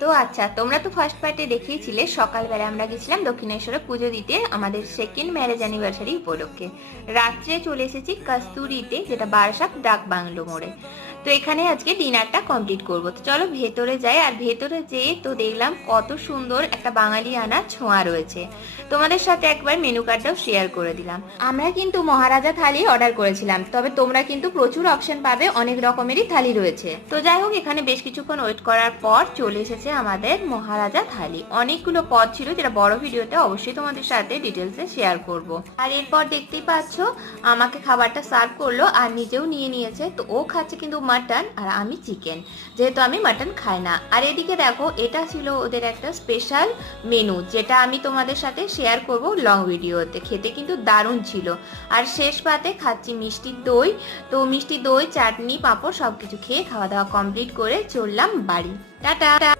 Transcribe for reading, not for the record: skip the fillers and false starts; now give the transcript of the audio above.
তো আচ্ছা, তোমরা তো ফার্স্ট পার্টে দেখিয়েছিলে সকালবেলা আমরা গেছিলাম দক্ষিণেশ্বরে পুজো দিতে আমাদের সেকেন্ড ম্যারেজ অ্যানিভার্সারি উপলক্ষে। রাত্রে চলে এসেছি কাস্তুরিতে, যেটা বারাসাত ডাক বাংলো মোড়ে। তো এখানে আজকে ডিনারটা কমপ্লিট করব। তো চলো ভেতরে যাই। আর ভেতরে যেয়ে তো দেখলাম কত সুন্দর একটা বাঙালি আনা ছোঁয়া রয়েছে। তোমাদের সাথে একবার মেনু কার্ডটাও শেয়ার করে দিলাম। আমরা কিন্তু মহারাজা থালি অর্ডার করেছিলাম, তবে তোমরা কিন্তু প্রচুর অপশন পাবে, অনেক রকমেরই থালি রয়েছে। তো যাই হোক, এখানে বেশ কিছুক্ষণ ওয়েট করার পর চলে এসেছে আমাদের মহারাজা থালি। অনেকগুলো পদ ছিল, যেটা বড় ভিডিওতে অবশ্যই তোমাদের সাথে ডিটেলসে শেয়ার করব। আর এরপর দেখতেই পাচ্ছ আমাকে খাবারটা সার্ভ করলো আর নিজেও নিয়ে নিয়েছে। তো ও খাচ্ছে কিন্তু মাটন আর আমি চিকেন, যেহেতু আমি মাটন খাই না। আর এদিকে দেখো, এটা ছিল ওদের একটা স্পেশাল মেনু, যেটা আমি তোমাদের সাথে শেয়ার করব লং ভিডিওতে। খেতে কিন্তু দারুণ ছিল। আর শেষ পাতে খাচ্ছি মিষ্টি দই। তো মিষ্টি দই, চাটনি, পাঁপড় সবকিছু খেয়ে খাওয়া দাওয়া কমপ্লিট করে চললাম বাড়ি। টাটা।